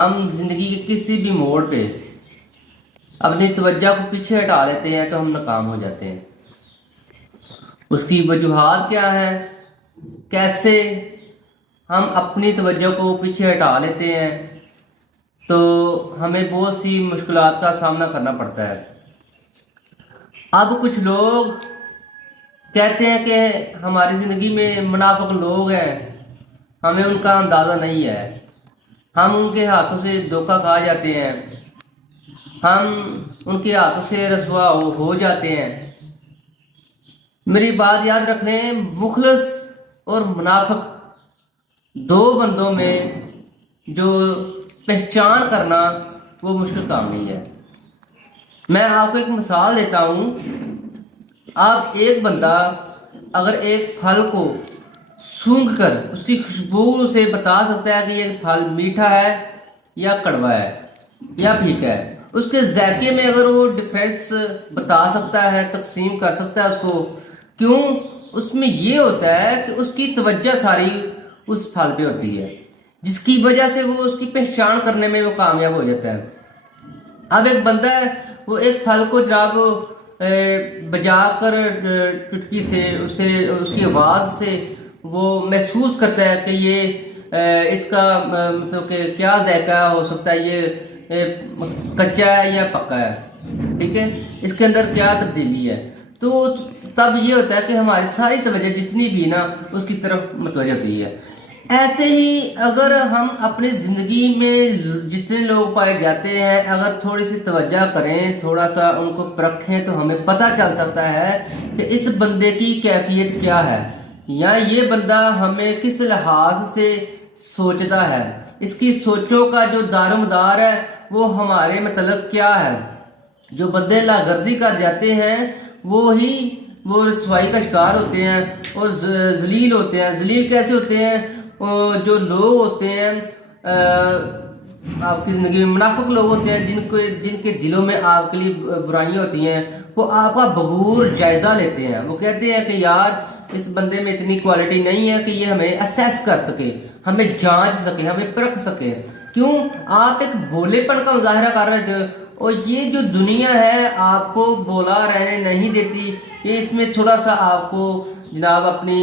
हम जिंदगी के किसी भी मोड़ पे अपनी तवज्जो को पीछे हटा लेते हैं तो हम नाकाम हो जाते हैं। उसकी वजूहात क्या है, कैसे हम अपनी तवज्जो को पीछे हटा लेते हैं तो हमें बहुत सी मुश्किलात का सामना करना पड़ता है। अब कुछ लोग कहते हैं कि हमारी ज़िंदगी में मुनाफिक लोग हैं, हमें उनका अंदाज़ा नहीं है, हम उनके हाथों से धोखा खा जाते हैं, हम उनके हाथों से रसवा हो जाते हैं। मेरी बात याद रखने, मुखलिस और मुनाफिक दो बंदों में जो पहचान करना वो मुश्किल काम नहीं है। मैं आपको एक मिसाल देता हूँ। आप एक बंदा अगर एक फल को सूंघ कर उसकी खुशबू से बता सकता है कि ये फल मीठा है या कड़वा है या फीका है, उसके जायके में अगर वो डिफरेंस बता सकता है, तकसीम कर सकता है उसको, क्यों? उसमें ये होता है कि उसकी तवज्जो सारी उस फल पे होती है, जिसकी वजह से वो उसकी पहचान करने में वो कामयाब हो जाता है। अब एक बंदा है, वो एक फल को जनाब बजा कर चुटकी से उसे उसकी आवाज़ से वो महसूस करता है कि ये इसका मतलब कि क्या जायका हो सकता है, ये कच्चा है या पक्का है, ठीक है, इसके अंदर क्या तब्दीली है। तो तब ये होता है कि हमारी सारी तवज्जो जितनी भी ना उसकी तरफ मुतवज्जह होती है। ऐसे ही अगर हम अपनी ज़िंदगी में जितने लोग पाए जाते हैं, अगर थोड़ी सी तवज्जो करें, थोड़ा सा उनको परखें, तो हमें पता चल सकता है कि इस बंदे की कैफियत क्या है, या ये बंदा हमें किस लिहाज से सोचता है, इसकी सोचों का जो दारोमदार है वो हमारे मतलब क्या है। जो बंदे लागर्जी कर जाते हैं वो रसवाई का शिकार होते हैं और जलील होते हैं। जलील कैसे होते हैं? जो लोग होते हैं आपकी ज़िंदगी में मुनाफिक लोग होते हैं, जिनके दिलों में आपके लिए बुराइयां होती हैं, वो आपका बगूर जायज़ा लेते हैं। वो कहते हैं कि यार इस बंदे में इतनी क्वालिटी नहीं है कि ये हमें असेस कर सके, हमें जांच सके, हमें परख सके। क्यों? आप एक भोलेपन का मुजाहरा कर रहे थे, और ये जो दुनिया है आपको भोला रहने नहीं देती। ये इसमें थोड़ा सा आपको जनाब अपनी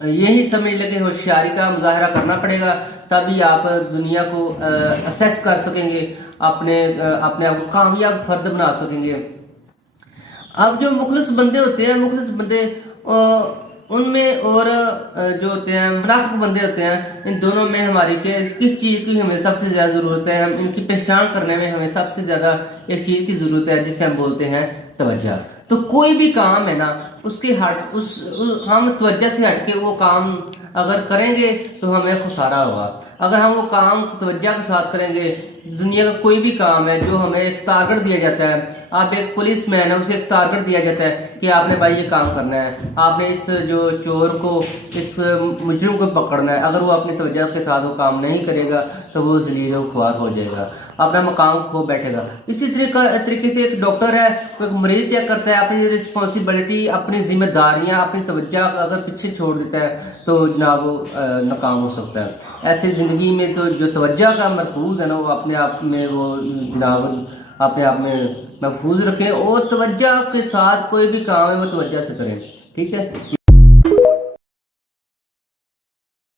यही समझ लगे होशियारी का मुजाहरा करना पड़ेगा, तभी आप दुनिया को असेस कर सकेंगे, अपने आप को कामयाब फर्द बना सकेंगे। अब जो मुखलिस बंदे होते हैं, मुखलिस बंदे उनमें और जो होते हैं मुनाफिक बंदे होते हैं, इन दोनों में हमारी किस चीज़ की हमें सबसे ज़्यादा ज़रूरत है? हम इनकी पहचान करने में हमें सबसे ज़्यादा एक चीज़ की ज़रूरत है जिसे हम बोलते हैं तवज्जो। तो कोई भी काम है ना, उसके हम तवज्जो से हटके वो काम अगर करेंगे तो हमें खुसारा होगा। अगर हम वो काम तवज्जो के साथ करेंगे, दुनिया का कोई भी काम है जो हमें एक टारगेट दिया जाता है, आप एक पुलिस मैन है, उसे एक टारगेट दिया जाता है कि आपने भाई ये काम करना है, आपने इस जो चोर को, इस मुजरिम को पकड़ना है। अगर वो अपनी तवज्जो के साथ वो काम नहीं करेगा तो वो ज़लील व ख्वार हो जाएगा, अपना मकाम खो बैठेगा। इसी तरीके से एक डॉक्टर है, वो एक मरीज चेक करता है, अपनी रिस्पॉन्सिबिलिटी, अपनी जिम्मेदारियां, अपनी तवज्जो अगर पीछे छोड़ देता है तो जनाब वो नाकाम हो सकता है। ऐसे ज़िंदगी में तो जो तवज्जो का मरकूज़ है ना, वो अपने आप में वो जनाब अपने आप में महफूज रखें, और तवज्जो के साथ कोई भी काम है वो तवज्जो से करें, ठीक है।